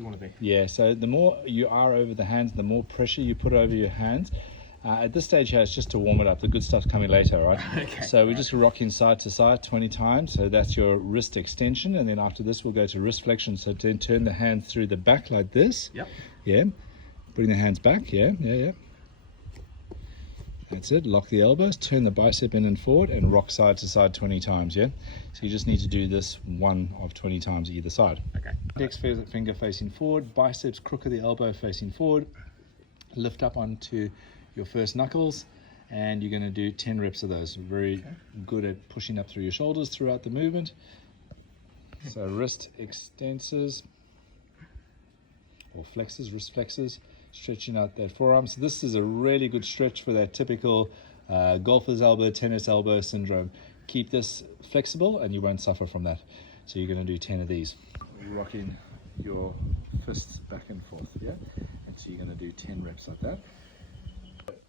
You want to be. Yeah, so the more you are over the hands, the more pressure you put over your hands. At this stage here, it's just to warm it up. The good stuff's coming later, right? Okay. So we're just rocking side to side 20 times. So that's your wrist extension. And then after this, we'll go to wrist flexion. So then turn the hands through the back like this. Yep. Yeah. Bring the hands back. Yeah. That's it. Lock the elbows, turn the bicep in and forward, and rock side to side 20 times, yeah? So you just need to do this one of 20 times either side. Okay. Index finger facing forward, biceps, crook of the elbow facing forward. Lift up onto your first knuckles, and you're going to do 10 reps of those. Very good at pushing up through your shoulders throughout the movement. So wrist extensors, or flexors, wrist flexors. Stretching out that forearm. So this is a really good stretch for that typical golfer's elbow, tennis elbow syndrome. Keep this flexible and you won't suffer from that. So you're going to do 10 of these. Rocking your fists back and forth, yeah? And so you're going to do 10 reps like that.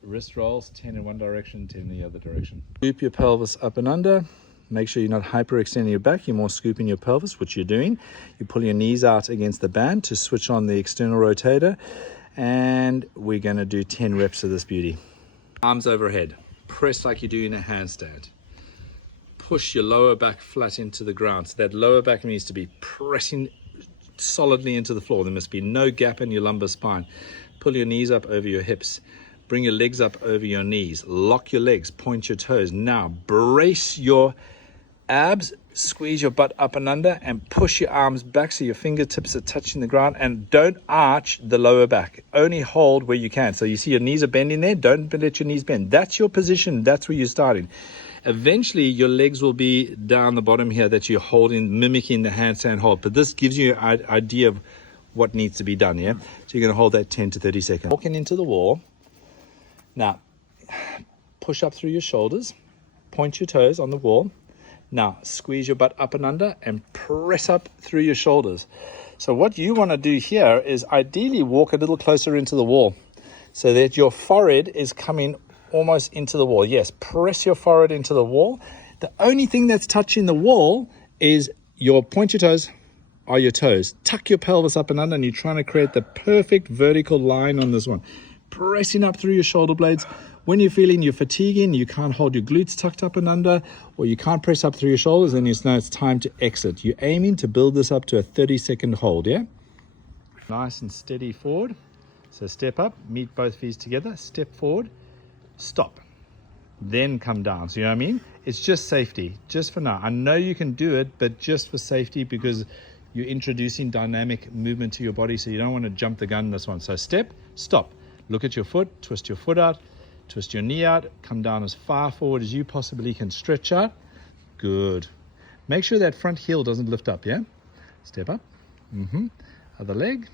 Wrist rolls, 10 in one direction, 10 in the other direction. Scoop your pelvis up and under. Make sure you're not hyperextending your back, you're more scooping your pelvis, which you're doing. You pull your knees out against the band to switch on the external rotator. And we're going to do 10 reps of this beauty. Arms overhead. Press like you're doing a handstand. Push your lower back flat into the ground. So that lower back needs to be pressing solidly into the floor. There must be no gap in your lumbar spine. Pull your knees up over your hips. Bring your legs up over your knees. Lock your legs. Point your toes. Now brace your abs. Squeeze your butt up and under and push your arms back so your fingertips are touching the ground, and don't arch the lower back. Only hold where you can. So you see your knees are bending there. Don't let your knees bend. That's your position. That's where you're starting. Eventually your legs will be down the bottom here that you're holding, mimicking the handstand hold. But this gives you an idea of what needs to be done, yeah? So you're going to hold that 10 to 30 seconds. Walking into the wall. Now, push up through your shoulders. Point your toes on the wall. Now, squeeze your butt up and under and press up through your shoulders. So what you want to do here is ideally walk a little closer into the wall so that your forehead is coming almost into the wall. Yes, press your forehead into the wall. The only thing that's touching the wall is your point your toes are your toes. Tuck your pelvis up and under, and you're trying to create the perfect vertical line on this one. Pressing up through your shoulder blades. When you're feeling you're fatiguing, you can't hold your glutes tucked up and under, or you can't press up through your shoulders, then you know it's time to exit. You're aiming to build this up to a 30-second hold, yeah? Nice and steady forward. So step up, meet both feet together, step forward, stop. Then come down. So you know what I mean? It's just safety, just for now. I know you can do it, but just for safety, because you're introducing dynamic movement to your body, so you don't want to jump the gun in this one. So step, stop. Look at your foot, twist your foot out. Twist your knee out, come down as far forward as you possibly can, stretch out. Good. Make sure that front heel doesn't lift up, yeah? Step up. Other leg.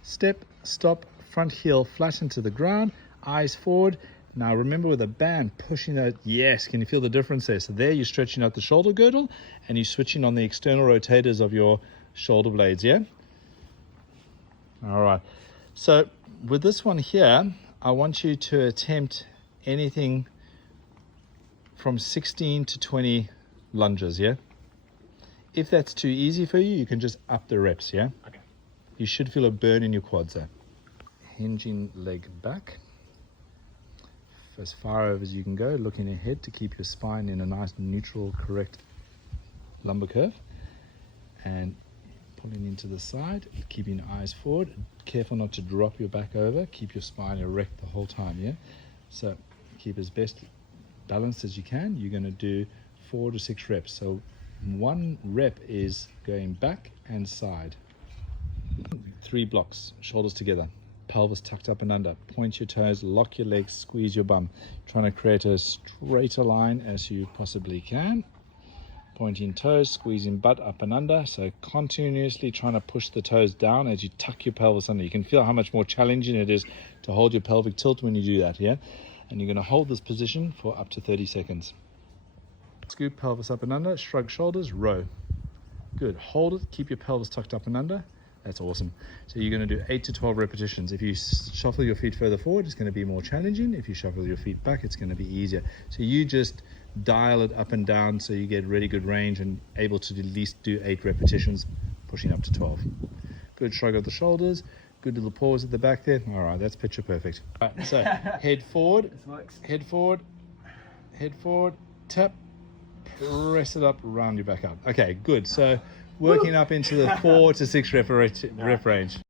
Step, stop, front heel flat into the ground, eyes forward. Now remember with a band, pushing out, yes, can you feel the difference there? So there you're stretching out the shoulder girdle and you're switching on the external rotators of your shoulder blades, yeah? All right. So with this one here, I want you to attempt anything from 16 to 20 lunges, yeah? If that's too easy for you, you can just up the reps, yeah? Okay. You should feel a burn in your quads there. Hinging leg back. As far over as you can go, looking ahead to keep your spine in a nice neutral, correct lumbar curve. And pulling into the side, keeping your eyes forward. Careful not to drop your back over. Keep your spine erect the whole time, yeah? So keep as best balanced as you can. You're going to do 4 to 6 reps. So one rep is going back and side. 3 blocks, shoulders together, pelvis tucked up and under. Point your toes, lock your legs, squeeze your bum. Trying to create a straighter line as you possibly can. Pointing toes, squeezing butt up and under. So continuously trying to push the toes down as you tuck your pelvis under. You can feel how much more challenging it is to hold your pelvic tilt when you do that, yeah? And you're going to hold this position for up to 30 seconds. Scoop pelvis up and under, shrug shoulders, row. Good, hold it, keep your pelvis tucked up and under. That's awesome. So you're going to do 8 to 12 repetitions. If you shuffle your feet further forward, it's going to be more challenging. If you shuffle your feet back, it's going to be easier. So you just dial it up and down so you get really good range and able to at least do 8 repetitions, pushing up to 12. Good. Good shrug of the shoulders. Good little pause at the back there. All right, that's picture perfect. All right, so head forward, head forward, head forward, tap, press it up, round your back up. Okay, good. So working up into the 4 to 6 rep range.